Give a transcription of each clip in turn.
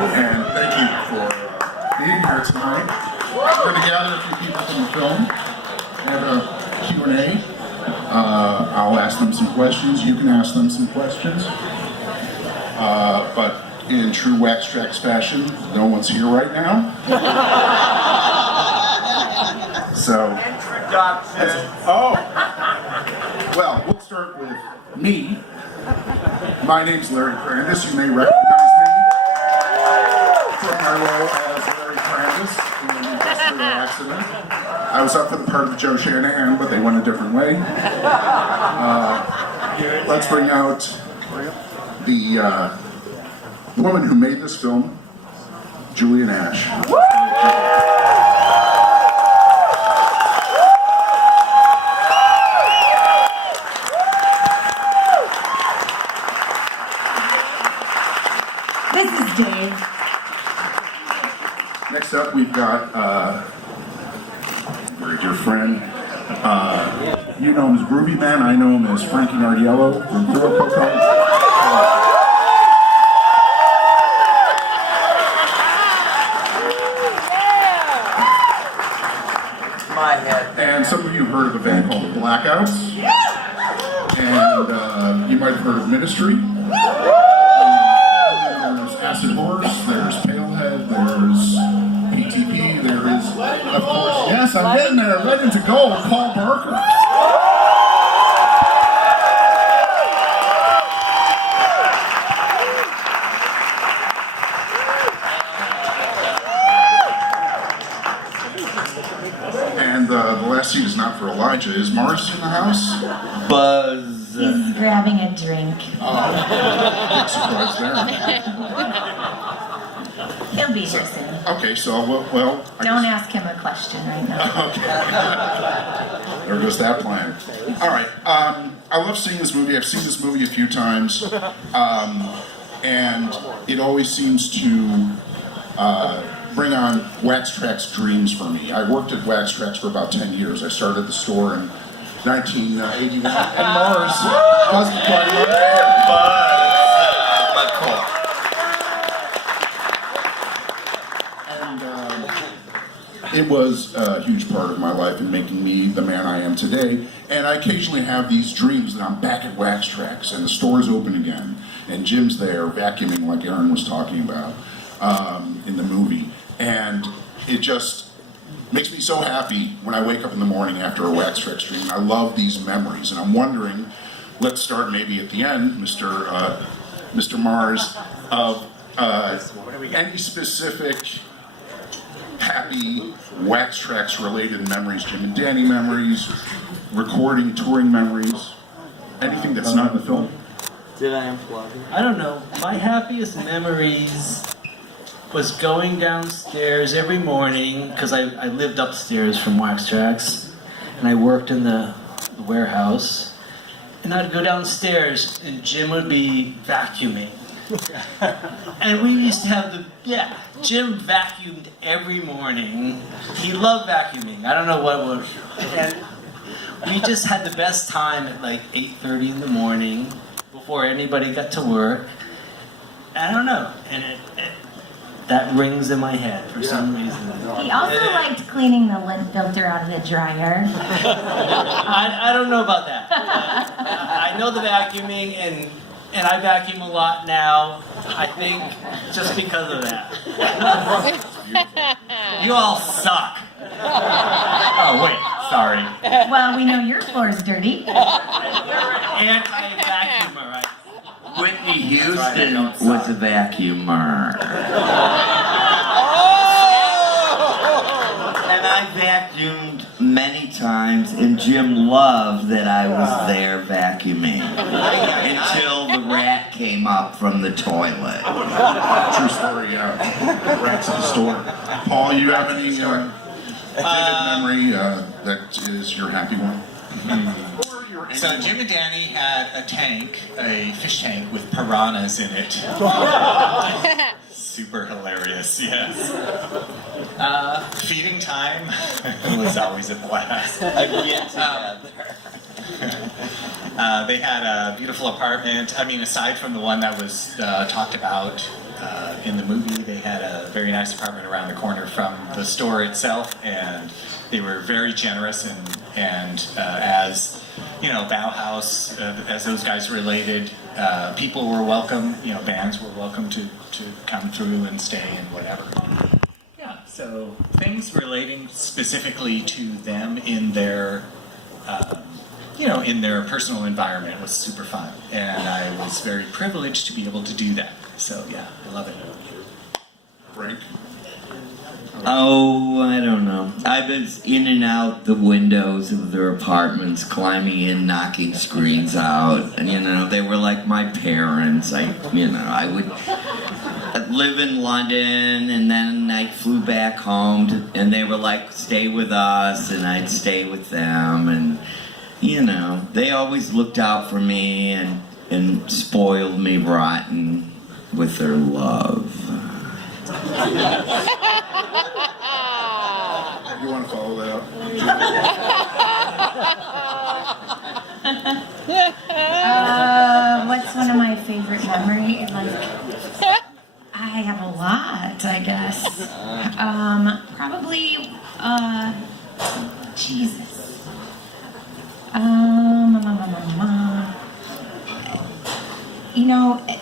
And thank you for being here tonight. We're going to gather a few people from the film and a Q&A. I'll ask them some questions. You can ask them some questions. But in true Wax Trax fashion, no one's here right now. So, well, we'll start with me. My name's Larry Crandis. You may recognize me from my role as Larry Crandis in Industrial Accident. I was up for the part of Joe Shanahan, but they went a different way. Let's bring out the woman who made this film, Julia Nash. This is Dave. Next up, we've got a very dear friend. You know him as Groovie Man. I know him as Frankie Nardiello from Teragram. And some of you have heard of a band called the Blackouts. And you might have heard of Ministry. There's Acid Horse, there's Palehead, there's PTP, there is, of course, yes, I'm getting there, right into gold, Paul Barker. And the last seat is not for Elijah. Is Mars in the house? Buzz. He's grabbing a drink. Oh, big surprise there. He'll be here soon. Okay, so, well I Don't guess. ask him a question right now. Okay. There goes that plan. All right. I love seeing this movie. I've seen this movie a few times. And it always seems to bring on Wax Trax dreams for me. I worked at Wax Trax for about 10 years. I started the store in 1981. And Mars wasn't quite McCoy. It was a huge part of my life in making me the man I am today. And I occasionally have these dreams that I'm back at Wax Trax and the store's open again. And Jim's there vacuuming like Aaron was talking about in the movie. And it just makes me so happy when I wake up in the morning after a Wax Trax dream. And I love these memories. And I'm wondering, let's start maybe at the end, Mr. Mars, of any specific happy Wax Trax related memories, Jim and Danny memories, recording, touring memories, anything that's not in the film. Did I unplug it? I don't know. My happiest memories was going downstairs every morning, because I lived upstairs from Wax Trax, and I worked in the warehouse, and I'd go downstairs, and Jim would be vacuuming. And we used to have Jim vacuumed every morning. He loved vacuuming. I don't know what was, and we just had the best time at like 8:30 in the morning before anybody got to work. I don't know, and that rings in my head for some reason. He also liked cleaning the lint filter out of the dryer. I don't know about that. I know the vacuuming, and I vacuum a lot now, I think, just because of that. You all suck. Oh, wait, sorry. Well, we know your floor's dirty. You're anti-vacuumer, right? Whitney Houston was a vacuumer. And I vacuumed many times, and Jim loved that I was there vacuuming. Until the rat came up from the toilet. True story, yeah. Rats at the store. Paul, you have any vivid memory that is your happy one? So Jim and Danny had a tank, a fish tank with piranhas in it. Super hilarious, yes. Feeding time was always a blast. They had a beautiful apartment. I mean, aside from the one that was talked about in the movie, they had a very nice apartment around the corner from the store itself, and they were very generous. And as you know, Bauhaus, as those guys related, people were welcome. You know, bands were welcome to come through and stay and whatever. Yeah. So things relating specifically to them in their in their personal environment was super fun, and I was very privileged to be able to do that. So yeah, I love it. Frank? Oh, I don't know. I've been in and out the windows of their apartments, climbing in, knocking screens out, and they were like my parents. I would live in London, and then I flew back home, and they were like, stay with us, and I'd stay with them, and they always looked out for me and spoiled me rotten with their love. You want to follow that up? What's one of my favorite memories? I have a lot, I guess. Probably, Jesus.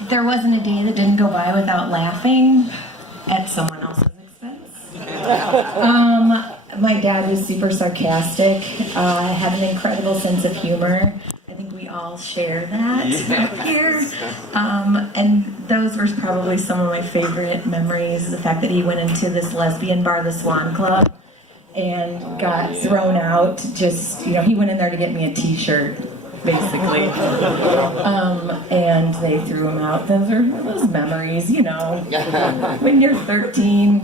There wasn't a day that didn't go by without laughing at someone else's expense. My dad was super sarcastic, had an incredible sense of humor. I think we all share that here. And those were probably some of my favorite memories. The fact that he went into this lesbian bar, the Swan Club, and got thrown out. He went in there to get me a t-shirt, basically. And they threw him out. Those memories, when you're 13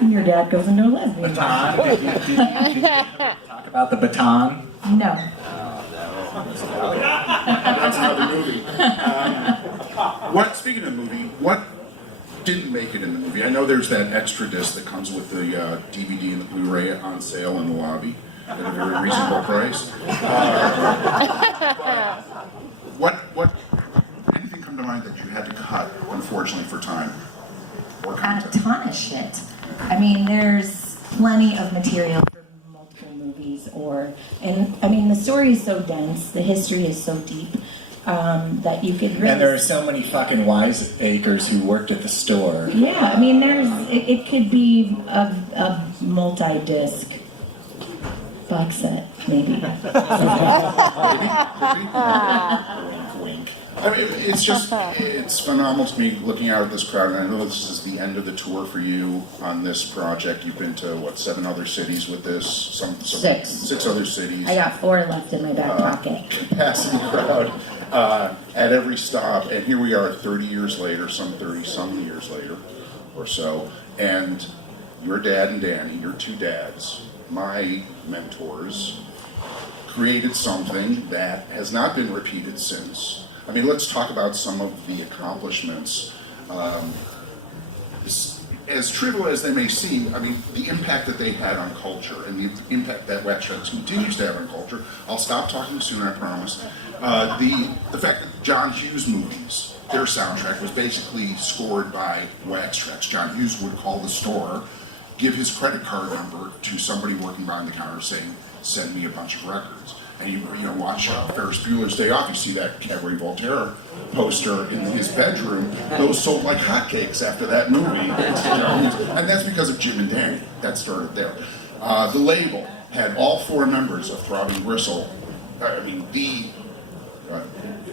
and your dad goes into a lesbian bar. Did you talk about the baton? No. That's another movie. Speaking of movie, what didn't make it in the movie? I know there's that extra disc that comes with the DVD and the Blu-ray on sale in the lobby at a very reasonable price. What anything come to mind that you had to cut, unfortunately, for time or content? A ton of shit. I mean, there's plenty of material for multiple movies, the story is so dense, the history is so deep, that you could really... And there are so many fucking wiseacres who worked at the store. Yeah, it could be a multi-disc box set, maybe. Wink. It's phenomenal to me looking out at this crowd, and I know this is the end of the tour for you on this project. You've been to, 7 other cities with this? 6 other cities. I got 4 left in my back pocket. Passing crowd at every stop, and here we are 30 years later, some 30-some years later or so, and your dad and Danny, your 2 dads, my mentors, created something that has not been repeated since. Let's talk about some of the accomplishments. As trivial as they may seem, the impact that they had on culture and the impact that Wax Trax continues to have on culture. I'll stop talking soon, I promise. The fact that John Hughes movies, their soundtrack was basically scored by Wax Trax. John Hughes would call the store, give his credit card number to somebody working behind the counter saying, send me a bunch of records. And you watch Ferris Bueller's Day Off, you see that Revolting poster in his bedroom. Those sold like hotcakes after that movie. And that's because of Jim and Danny. That started there. The label had all 4 members of Throbbing Gristle, the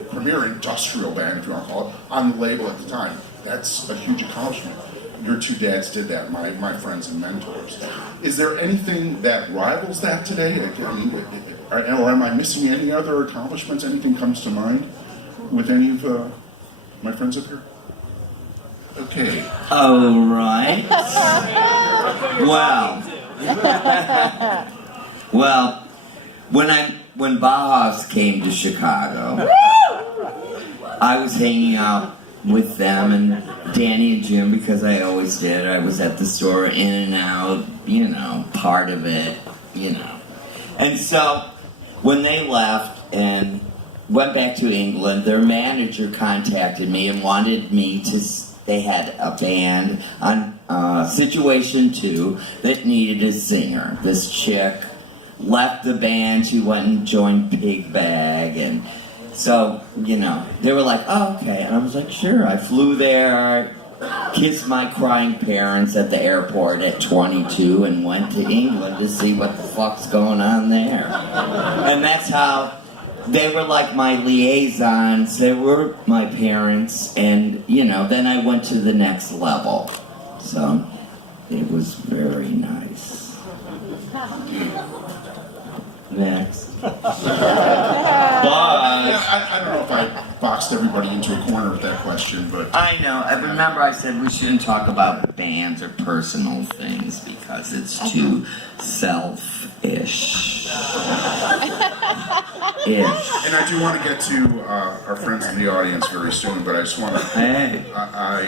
premier industrial band, if you want to call it, on the label at the time. That's a huge accomplishment. Your 2 dads did that, my friends and mentors. Is there anything that rivals that today? Or am I missing any other accomplishments? Anything comes to mind with any of my friends up here? Okay. All right. Well, when Bauhaus came to Chicago, I was hanging out with them and Danny and Jim because I always did. I was at the store in and out, part of it, And so when they left and went back to England, their manager contacted me and wanted me to they had a band on Situation 2 that needed a singer. This chick left the band, she went and joined Pig Bag, and so, you know, they were like, oh, okay, and I was like, sure. I flew there, kissed my crying parents at the airport at 22 and went to England to see what the fuck's going on there. And that's how they were like my liaisons, they were my parents, and, you know, then I went to the next level. So, it was very nice. Next. But I don't know if I boxed everybody into a corner with that question, but I know. I remember I said we shouldn't talk about bands or personal things because it's too selfish. And I do want to get to our friends in the audience very soon, but I just want to I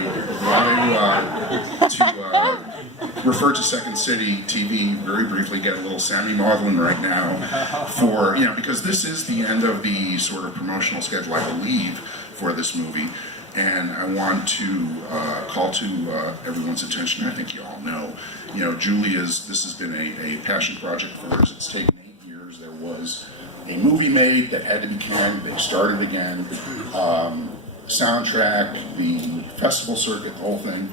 want to refer to Second City TV very briefly, get a little Sammy Maudlin right now for, you know, because this is the end of the sort of promotional schedule, I believe, for this movie. And I want to call to everyone's attention. I think you all know, you know, this has been a passion project for hers. It's taken 8 years. There was a movie made that had to be canned. They started again. Soundtrack, the festival circuit, the whole thing.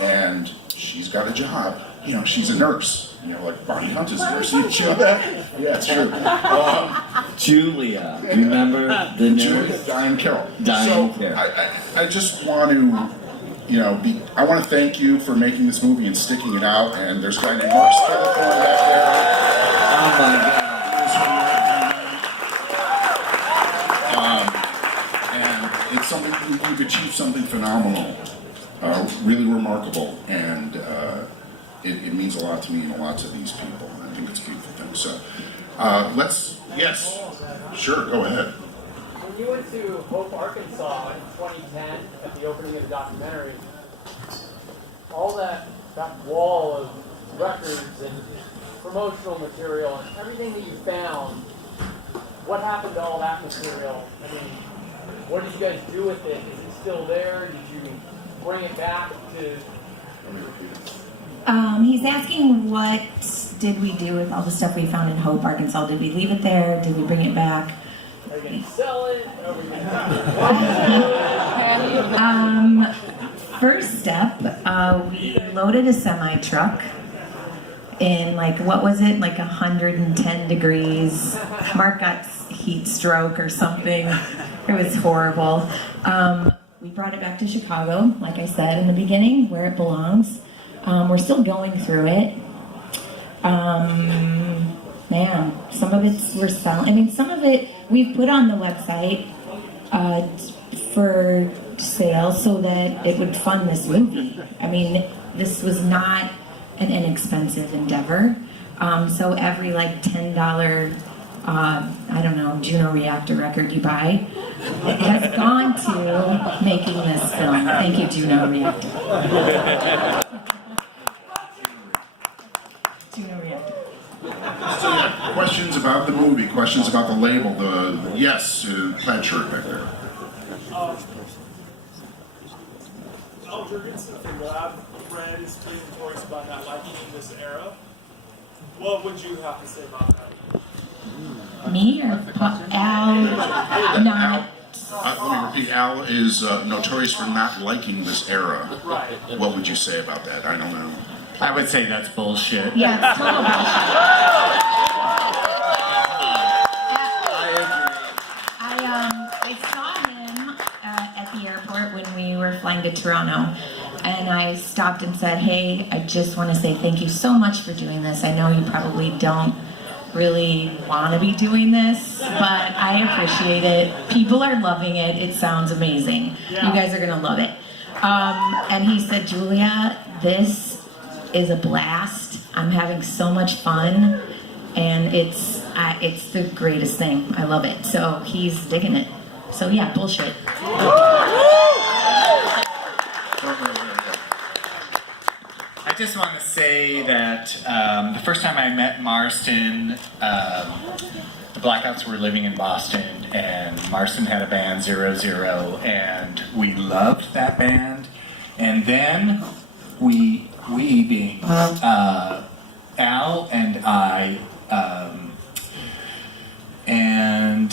And she's got a job. You know, she's a nurse. You know, like Barney Hunt is a nurse. You know that? Yeah, it's true. Julia, remember the Julia, nurse? Diane Carroll. Diane So Carroll. I just want to, you know, I want to thank you for making this movie and sticking it out. And there's a guy named Mark Skeleton back there. Oh my God. And it's something you've achieved something phenomenal, really remarkable, and it means a lot to me and a lot to these people. And I think it's a beautiful thing. So yes, sure, go ahead. When you went to Hope, Arkansas in 2010 at the opening of the documentary, all that wall of records and promotional material and everything that you found, what happened to all that material? I mean, what did you guys do with it? Is it still there? Did you bring it back to... He's asking what did we do with all the stuff we found in Hope, Arkansas? Did we leave it there? Did we bring it back? Are you going to sell it? Are we going to... First step, we loaded a semi-truck in like 110 degrees. Mark got heat stroke or something. It was horrible. We brought it back to Chicago, like I said in the beginning, where it belongs. We're still going through it. Man, some of we're selling. I mean, some of it we've put on the website for sale so that it would fund this movie. I mean, this was not an inexpensive endeavor. So every like $10, I don't know, Juno Reactor record you buy has gone to making this film. Thank you, Juno Reactor. Juno Reactor. So yeah, questions about the movie, questions about the label, plaid shirt back there. Al Jurgensen from Lab read his tweet and stories about not liking this era. What would you have to say about that? Me or Al? Not. Let me repeat. Al is notorious for not liking this era. Right. What would you say about that? I don't know. I would say that's bullshit. Yeah, it's total bullshit. I saw him at the airport when we were flying to Toronto, and I stopped and said, "Hey, I just want to say thank you so much for doing this. I know you probably don't really want to be doing this, but I appreciate it. People are loving it. It sounds amazing. You guys are gonna love it." And he said, "Julia, this is a blast. I'm having so much fun, and it's the greatest thing. I love it." So he's digging it. So yeah, bullshit. I just want to say that the first time I met Marston, the Blackouts were living in Boston, and Marston had a band, 00, and we loved that band. And then we being Al and I and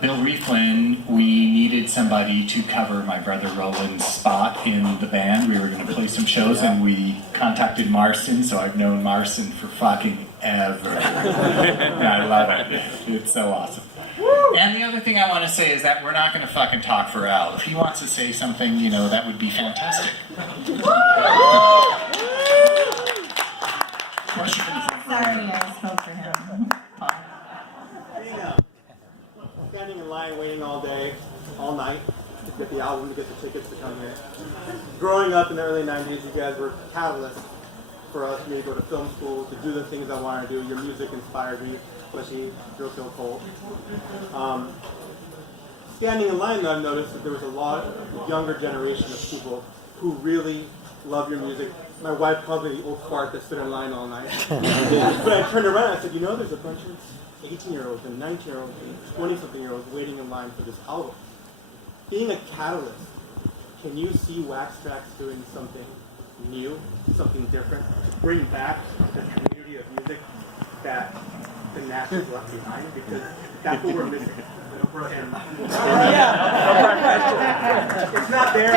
Bill Rieflin, we needed somebody to cover my brother Roland's spot in the band. We were going to play some shows, and we contacted Marston, so I've known Marston for fucking ever. And I love it. It's so awesome. And the other thing I want to say is that we're not going to fucking talk for Al. If he wants to say something, you know, that would be fantastic. Question from the front row. Sorry, I spoke for him. Standing in line, waiting all day, all night to get the album, to get the tickets to come here. Growing up in the early 90s, you guys were catalysts for us, me to go to film school, to do the things I wanted to do. Your music inspired me, especially Drill Kill Cold. Standing in line, though, I've noticed that there was a lot of younger generation of people who really love your music. My wife called me the old fart that stood in line all night. But I turned around and I said, you know, there's a bunch of 18-year-olds and 19-year-olds and 20-something-year-olds waiting in line for this album. Being a catalyst, can you see Wax Trax doing something new, something different, to bring back the community of music that the Nash has left behind? Because that's what we're missing. And it's not there.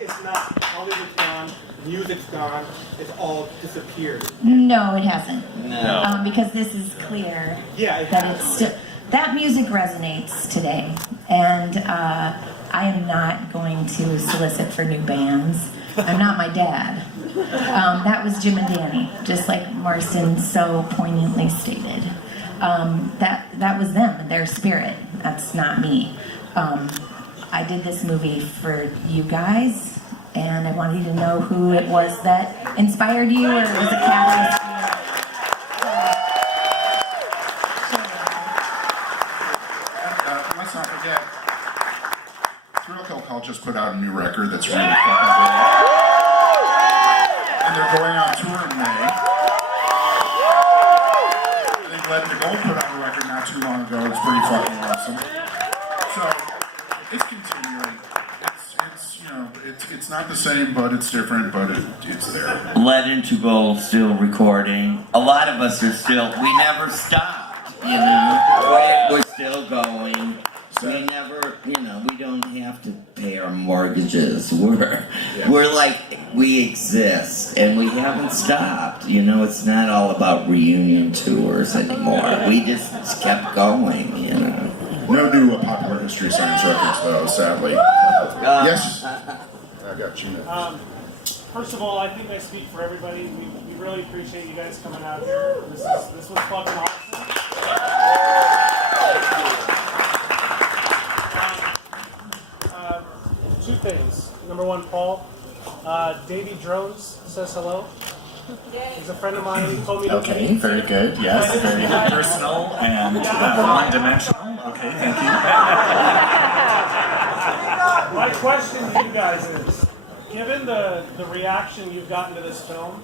It's not. Hollywood's gone. Music's gone. It's all disappeared. No, it hasn't. No. Because this is clear Yeah, it that has. it's still, that music resonates today, and I am not going to solicit for new bands. I'm not my dad. That was Jim and Danny, just like Marston so poignantly stated. That was them and their spirit. That's not me. I did this movie for you guys, and I wanted you to know who it was that inspired you, or it was a catalyst for you. Let's not forget, Drill Kill Cold just put out a new record that's really fucking good. And they're going on tour in May. I think Let the Gold put out a record not too long ago. It's pretty fucking awesome. So, it's continuing. It's not the same, but it's different, but it's there. Led into Gold, still recording. A lot of us are still, we never stopped, you know. We're still going. We never, you know, we don't have to pay our mortgages. We're like, we exist, and we haven't stopped. You know, it's not all about reunion tours anymore. We just kept going, you know. No new Popular History Science records, though, sadly. Yes? I got you. First of all, I think I speak for everybody. We really appreciate you guys coming out here. This was fucking awesome. Two things. Number one, Paul. Davey Drones says hello. He's a friend of mine. He told me to Okay, very good. Yes, very personal and one-dimensional. Okay, thank you. My question to you guys is, given the reaction you've gotten to this film,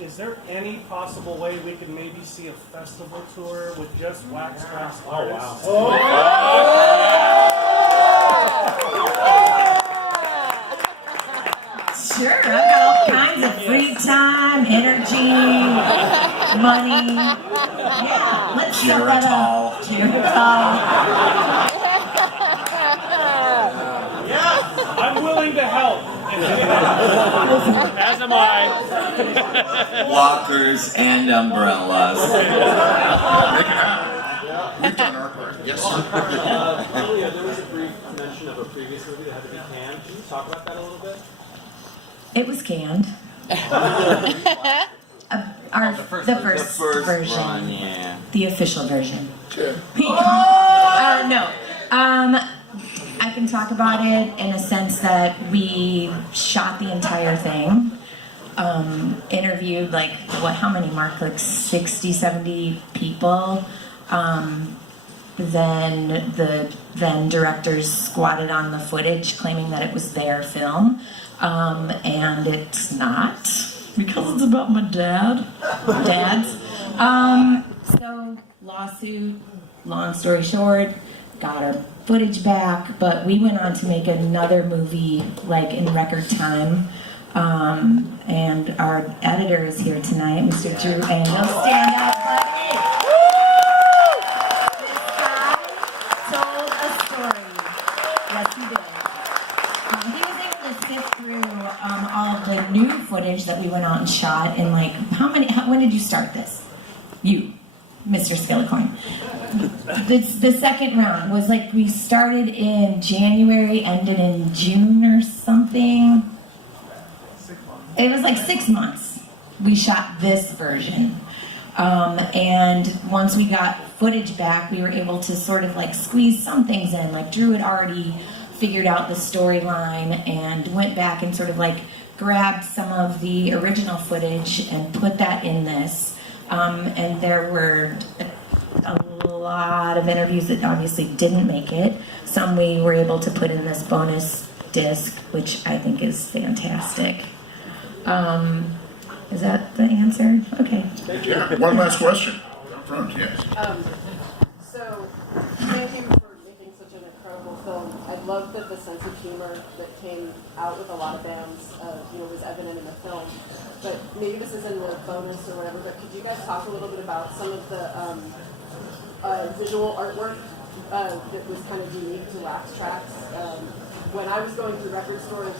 is there any possible way we could maybe see a festival tour with just Wax Trax artists? Oh, wow. Sure, I've got all kinds of free time, energy, money. Yeah, let's set that up. I'm willing to help. As am I. Walkers and umbrellas. We've done our part. Yes, sir. Earlier, there was a brief mention of a previous movie that had to be canned. Can you talk about that a little bit? It was canned. The first version. Run, yeah. The official version. Sure. No. I can talk about it in a sense that we shot the entire thing. Interviewed how many, Mark? Like 60, 70 people. Then the directors squatted on the footage claiming that it was their film. And it's not, because it's about my dad's. So, lawsuit, long story short, got our footage back, but we went on to make another movie like in record time. And our editor is here tonight, Mr. Drew Angel. Stand up, buddy. This guy told a story. Yes, he did. He was able to sift through all of the new footage that we went out and shot in like, when did you start this? You, Mr. Skillicorn. The second round was like, we started in January, ended in June or something. It was like 6 months. We shot this version. And once we got footage back, we were able to sort of like squeeze some things in. Like Drew had already figured out the storyline and went back and sort of like grabbed some of the original footage and put that in this. And there were a lot of interviews that obviously didn't make it. Some we were able to put in this bonus disc, which I think is fantastic. Is that the answer? Okay. Yeah, one last question. Up front, yes. So, thank you for making such an incredible film. I love that the sense of humor that came out with a lot of bands, was evident in the film. But maybe this isn't the bonus or whatever, but could you guys talk a little bit about some of the visual artwork that was kind of unique to Wax Trax? When I was going through record stores,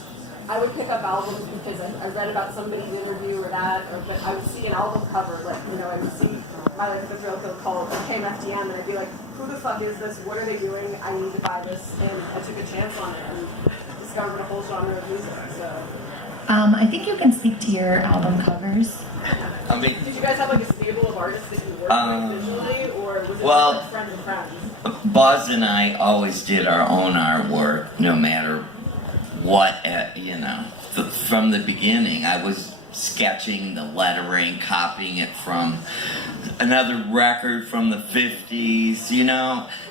I would pick up albums because I read about somebody's interview or that, but I would see an album cover, I would see My Life as a Drill Code called KMFDM, and I'd be like, who the fuck is this? What are they doing? I need to buy this. And I took a chance on it and discovered a whole genre of music, so. I think you can speak to your album covers. Did you guys have like a stable of artists that you worked with visually, or was it just like friends of friends? Buzz and I always did our own artwork, no matter what, from the beginning. I was sketching the lettering, copying it from another record from the 50s,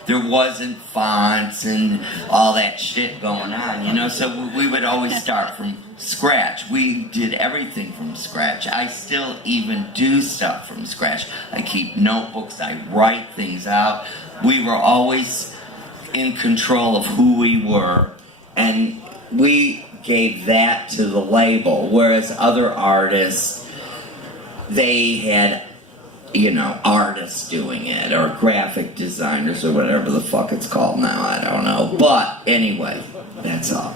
There wasn't fonts and all that shit going on, so we would always start from scratch. We did everything from scratch. I still even do stuff from scratch. I keep notebooks, I write things out. We were always in control of who we were, and we gave that to the label, whereas other artists, they had, artists doing it, or graphic designers, or whatever the fuck it's called now, I don't know. But anyway, that's all.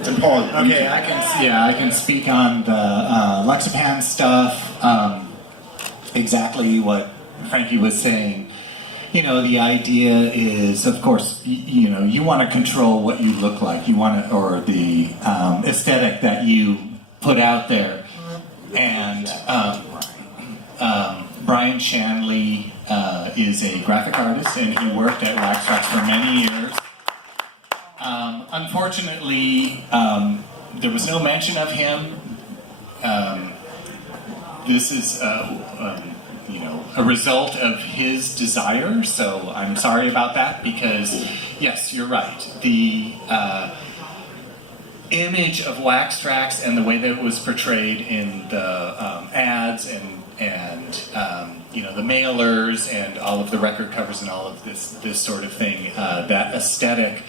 And Paul, Okay, I can speak on the Lexapan stuff. Exactly what Frankie was saying. The idea is, of course, you want to control what you look like. You want to, or the aesthetic that you put out there. And Brian Shanley is a graphic artist, and he worked at Wax Trax for many years. Unfortunately, there was no mention of him. This is a result of his desire, so I'm sorry about that, because yes, you're right. The image of Wax Trax and the way that it was portrayed in the ads and the mailers and all of the record covers and all of this sort of thing, that aesthetic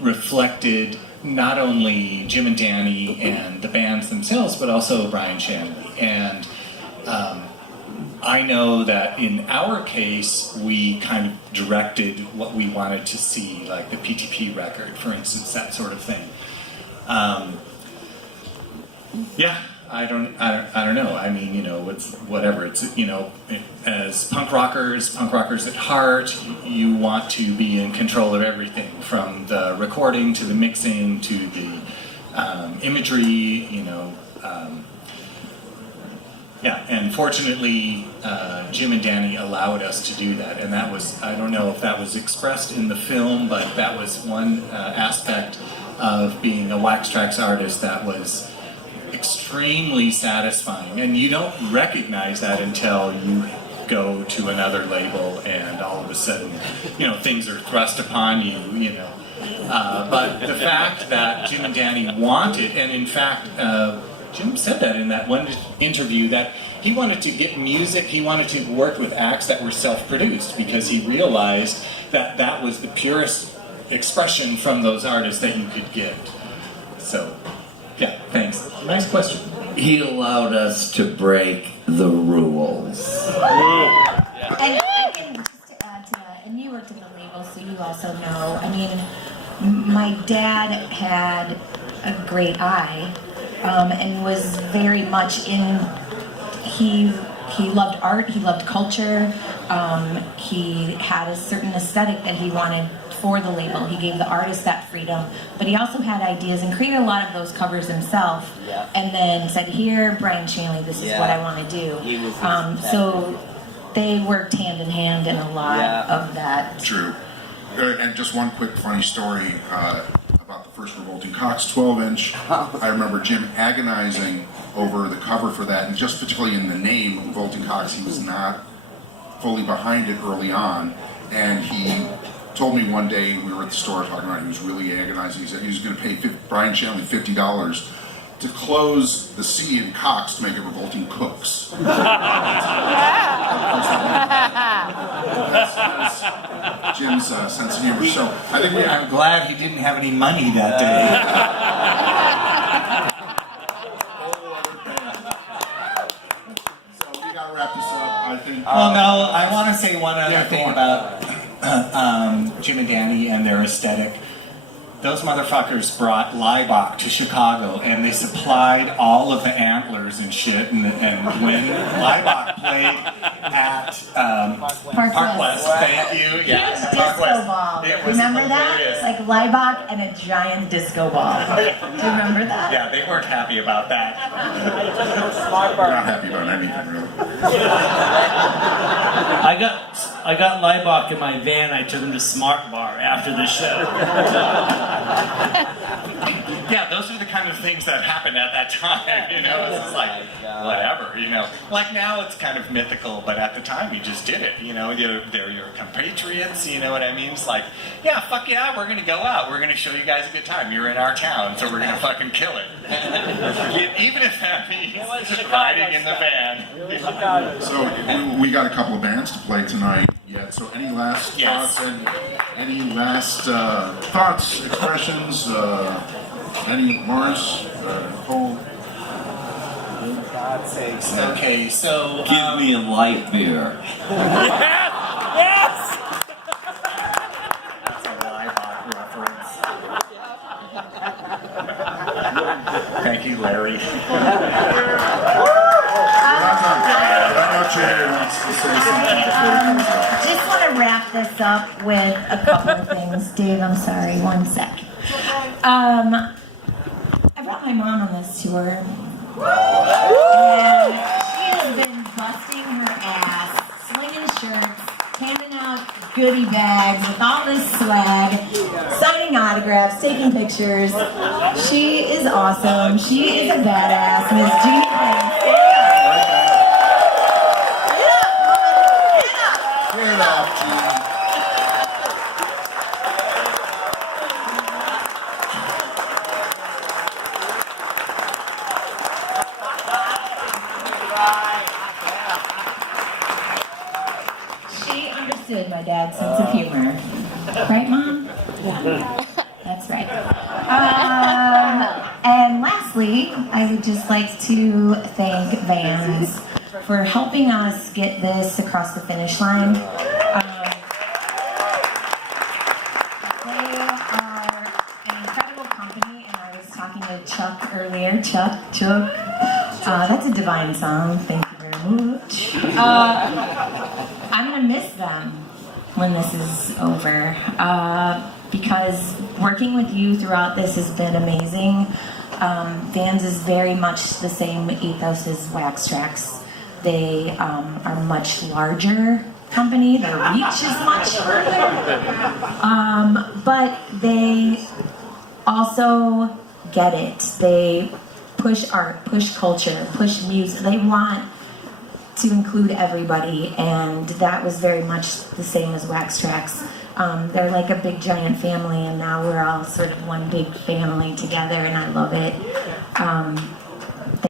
reflected not only Jim and Danny and the bands themselves, but also Brian Shanley. And I know that in our case, we kind of directed what we wanted to see, like the PTP record, for instance, that sort of thing. I don't know. I mean, it's whatever. It's, as punk rockers at heart, you want to be in control of everything, from the recording to the mixing to the imagery, and fortunately, Jim and Danny allowed us to do that, and that was, I don't know if that was expressed in the film, but that was one aspect of being a Wax Trax artist that was extremely satisfying, and you don't recognize that until you go to another label and all of a sudden, things are thrust upon you, but the fact that Jim and Danny wanted, and in fact, Jim said that in that one interview, that he wanted to get music, he wanted to work with acts that were self-produced, because he realized that was the purest expression from those artists that you could get. So, yeah, thanks. Nice question. He allowed us to break the rules. And I can just to add to that, and you worked at the label, so you also know. I mean, my dad had a great eye, and was very much in. He loved art. He loved culture. He had a certain aesthetic that he wanted for the label. He gave the artist that freedom, but he also had ideas and created a lot of those covers himself. Yeah. And then said, "Here, Brian Shanley, this is what I want to do." He was So they worked hand in hand in a lot of that. True. And just one quick funny story about the first Revolting Cox 12-inch. I remember Jim agonizing over the cover for that, and just particularly in the name Revolting Cox, he was not fully behind it early on. And he told me one day, we were at the store talking about it, he was really agonizing. He said he was going to pay Brian Shanley $50 to close the C in Cox to make it Revolting Cooks. That's Jim's sense of humor. So I think I'm glad he didn't have any money that day. So we gotta wrap this up. I think. Well, no, I want to say one other Yeah, go thing on. about Jim and Danny and their aesthetic. Those motherfuckers brought Leibach to Chicago, and they supplied all of the antlers and shit. And when Leibach played at Park West, thank you, Huge disco Park West, ball. it was Remember hilarious. that? Like Leibach and a giant disco ball. Do you remember that? Yeah, they weren't happy about that. We're not happy about anything, really. I got Leibach in my van. I took him to Smart Bar after the show. Yeah, those are the kind of things that happened at that time, you know, it's just like, whatever, you know. Like now it's kind of mythical, but at the time you just did it, you know, they're your compatriots, you know what I mean? It's like, yeah, fuck yeah, we're gonna go out, we're gonna show you guys a good time, you're in our town, so we're gonna fucking kill it. Even if that means riding in the van. So we got a couple of bands to play tonight yet. So any last thoughts? And any last thoughts, expressions? Any Mars, Cole? God's sakes. Okay, so Give me a light beer. Yes! That's a Leibach reference. Thank you, Larry. We're not done. I know Jay wants to say something before he comes up. Just want to wrap this up with a couple of things. Dave, I'm sorry, one sec. I brought my mom on this tour, and she has been busting her ass, slinging shirts, handing out goodie bags with all this swag, signing autographs, taking pictures. She is awesome. She is a badass. Miss Jeannie Prince. Get up, Gene. She understood my dad's sense of humor. Right, Mom? Yeah. That's right. And lastly, I would just like to thank Vans for helping us get this across the finish line. They are an incredible company, and I was talking to Chuck earlier. Chuck. That's a divine song. Thank you very much. I'm gonna miss them when this is over, because working with you throughout this has been amazing. Vans is very much the same ethos as Wax Trax. They are much larger company. Their reach is much further, but they also get it. They push art, push culture, push music. They want to include everybody, and that was very much the same as Wax Trax. They're like a big giant family, and now we're all sort of one big family together, and I love it.